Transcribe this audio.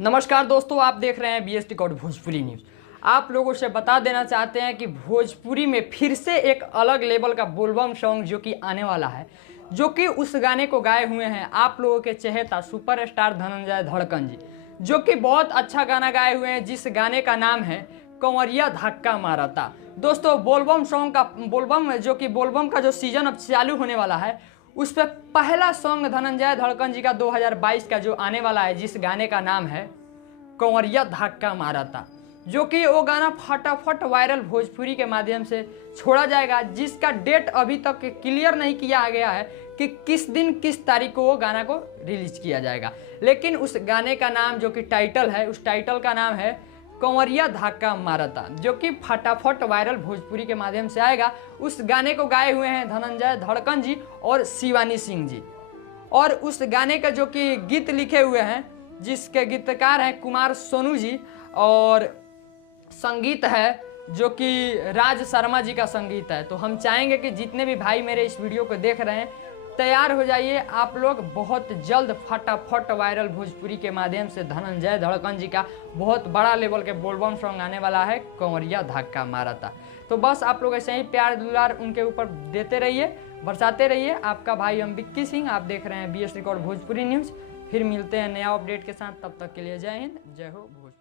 नमस्कार दोस्तों, आप देख रहे हैं BS रिकॉर्ड भोजपुरी न्यूज़। आप लोगों से बता देना चाहते हैं कि भोजपुरी में फिर से एक अलग लेवल का बोलबम सॉन्ग जो कि आने वाला है, जो कि उस गाने को गाए हुए हैं आप लोगों के चहेता सुपरस्टार धनंजय धड़कन जी, जो कि बहुत अच्छा गाना गाए हुए हैं, जिस गाने का नाम है कंवरिया धक्का मारता। दोस्तों बोलबम का जो सीजन अब चालू होने वाला है, उस पर पहला सॉन्ग धनंजय धड़कन जी का 2022 का जो आने वाला है, जिस गाने का नाम है कंवरिया धक्का मारता, जो कि वो गाना फटाफट वायरल भोजपुरी के माध्यम से छोड़ा जाएगा, जिसका डेट अभी तक क्लियर नहीं किया गया है कि किस दिन किस तारीख को वो गाना को रिलीज किया जाएगा। लेकिन उस गाने का नाम जो कि टाइटल है, उस टाइटल का नाम है कंवरिया धक्का मारता, जो कि फटाफट वायरल भोजपुरी के माध्यम से आएगा। उस गाने को गाए हुए हैं धनंजय धड़कन जी और शिवानी सिंह जी, और उस गाने का जो कि गीत लिखे हुए हैं, जिसके गीतकार हैं कुमार सोनू जी, और संगीत है जो कि राज शर्मा जी का संगीत है। तो हम चाहेंगे कि जितने भी भाई मेरे इस वीडियो को देख रहे हैं, तैयार हो जाइए आप लोग। बहुत जल्द फटाफट वायरल भोजपुरी के माध्यम से धनंजय धड़कन जी का बहुत बड़ा लेवल के बोलबम सॉन्ग आने वाला है, कंवरिया धक्का मारता। तो बस आप लोग ऐसे ही प्यार दुलार उनके ऊपर देते रहिए, बरसाते रहिए। आपका भाई विक्की सिंह, आप देख रहे हैं BS रिकॉर्ड भोजपुरी न्यूज़। फिर मिलते हैं नया अपडेट के साथ, तब तक के लिए जय हिंद, जय हो भोजपुरी।